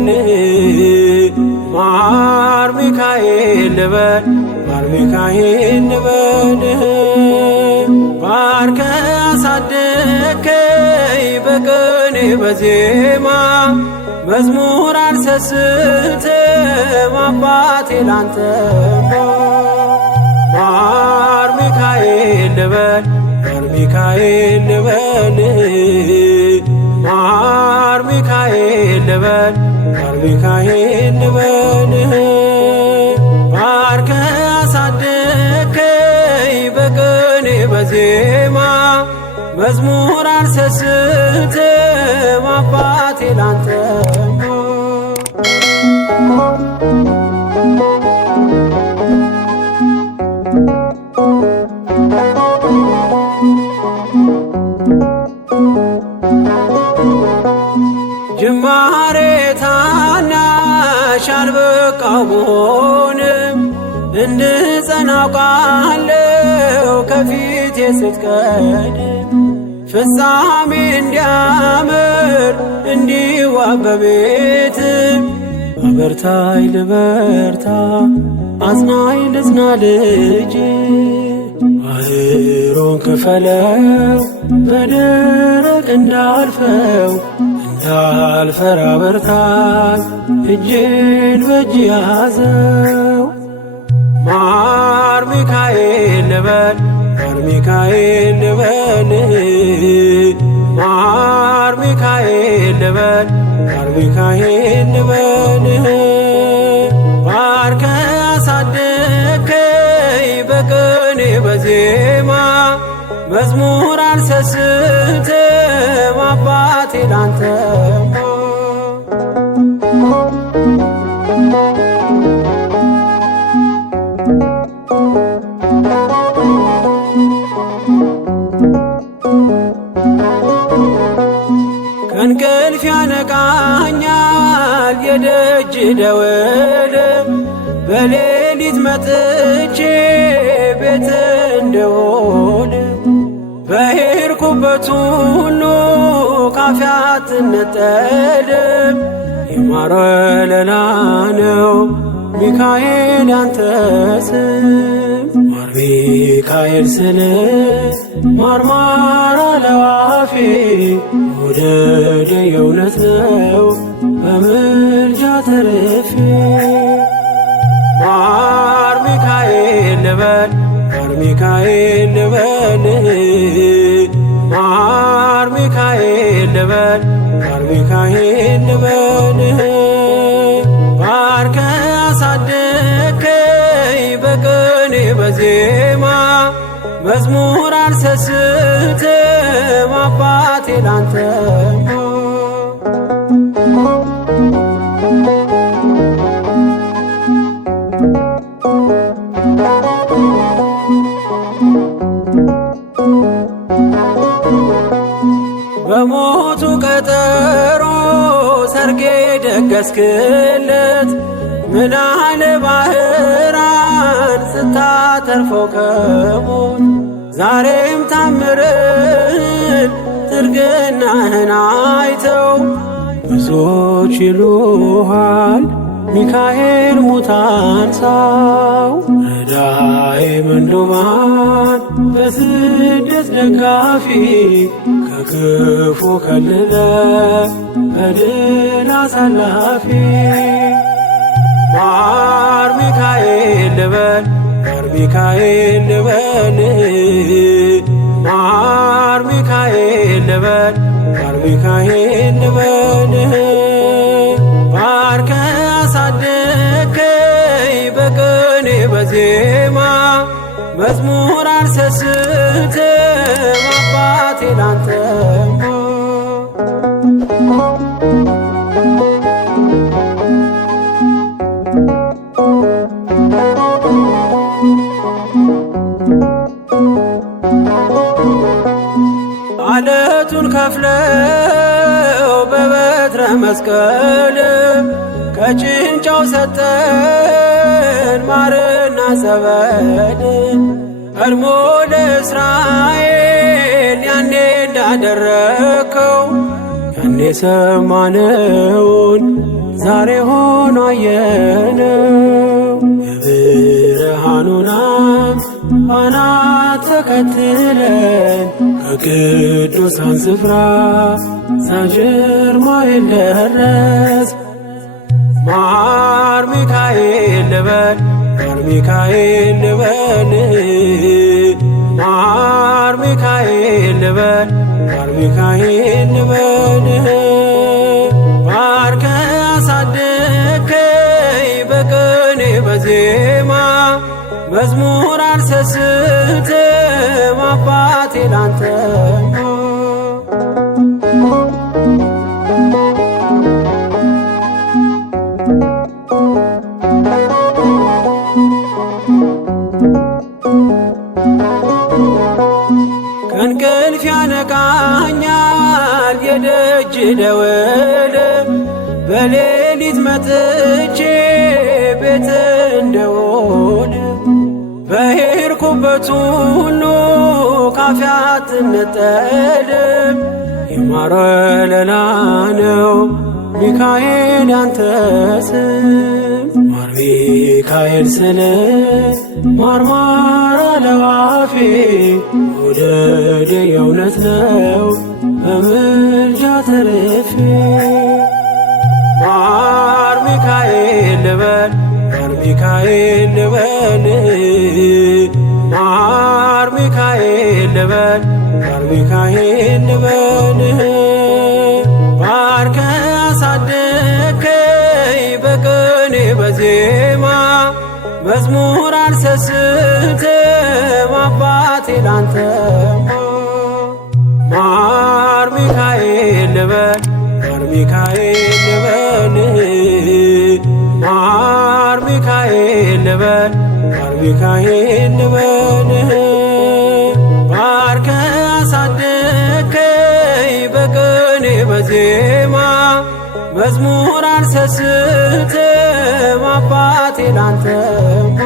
ልበል ማር ሚካኤል ልበል ማር ሚካኤል ልበል ባርከ አሳደከኝ በቅኔ በዜማ መዝሙር አልሰስትም አባቴ ላንተማ ማር ሚካኤል ልበል ማር ሚካኤል ልበል ማር ሚካኤል ልበል ማር ሚካኤል ልበል ባርከ አሳደከኝ በቅኔ በዜማ መዝሙር አልሰስትም አባቴ ላንተማ ጅማሬ ታናሽ አልበቃው ብሆንም እንድጸና አውቃለሁ ከፊቴ ስትቀድም ፍጻሜ እንዲያምር እንዲዋብ በቤት አበርታይ ልበርታ አጽናኝ ልጽና ልጅ ባህሩን ክፈለው በደረቅ እንዳልፈው እንዳልፈራ በርታኝ እጄን በእጅ ያዘው ማር ሚካኤል ልበል ማር ሚካኤል ልበል ማር ሚካኤል ልበል ማር ሚካኤል ልበል ባርከ አሳደከኝ በቅኔ በዜማ መዝሙር አልሰስትም አባቴ ላንተማ ከእንቅልፍ ያነቃኛል የደጅ ደወል በሌሊት መጥቼ ቤት እንደሆነ በሄድኩበት ሁሉ ካፌ አትነጠልም የማር ወለላ ነው ሚካኤል ያንተ ስም ማር ሚካኤል ስል ማርማር አለው አፌ መውደድ የእውነት ነው በምልጃ ተርፌ ማር ሚካኤል ልበል ማር ሚካኤል ልበል ማር ሚካኤል ልበል ማር ሚካኤል ልበል ባርከ አሳደከኝ በቅኔ በዜማ መዝሙር አልሰስትም አባቴ ላንተማ በሞቱ ቀጠሮ ሰርጌ ደገስክለት ምናለ ባህራን ስታተርፈው ከሞት ዛሬም ታምርን ትርግናህን አይተው ብዙዎች ይሉሃል ሚካኤል ሙታን ሳው ረዳኤ ምንዱባን በስደት ደጋፊ ከክፉ ከልለ በድል አሳላፊ ማር ሚካኤል ልበል ማር ሚካኤል ልበል ማር ሚካኤል ልበል ማር ሚካኤል ልበል ባርከ አሳደከኝ በቅኔ በዜማ መዝሙር አልሰስትም አባቴ ላንተማ አለቱን ከፍለው በበትረ መስቀል ከጭንጫው ሰጠን ማርና ጸበል ቀድሞ ለእስራኤል ያኔ እንዳደረከው ያኔ ሰማነውን ዛሬ ሆኖ አየነው። የብርሃኑን ፋና ተከትለን ከቅዱሳን ስፍራ ሳንሸርማይል ደረስ። ማር ሚካኤል ልበል ማር ሚካኤል ልበል ማር ሚካኤል ልበል ማር ሚካኤል ልበል ባርከ አሳደከኝ በቅኔ በዜማ መዝሙር አልሰስትም አባቴ ላንተማ። ከእንቅልፍ ያነቃኛል የደጅ ደወል በሌሊት መጥቼ ቤት እንደውል በሄድኩበት ሁሉ ካፌ አትነጠልም። የማር ወለላ ነው ሚካኤል ያንተ ስም ማር ሚካኤል ስል ማርማር አለው አፌ መውደድ የእውነት ነው በምልጃ ተርፌ። ማር ሚካኤል ልበል ማር ሚካኤል ልበል ማር ሚካኤል ልበል ማር ሚካኤል ልበል ባርከ አሳደከኝ በቅኔ በዜማ መዝሙር አልሰስትም አባቴ ላንተማ። ማር ሚካኤል ልበል ማር ሚካኤል ልበል ማር ሚካኤል ልበል ማር ሚካኤል ልበል ባርከ አሳደከኝ በቅኔ በዜማ መዝሙር አልሰስትም አባቴ ላንተማ።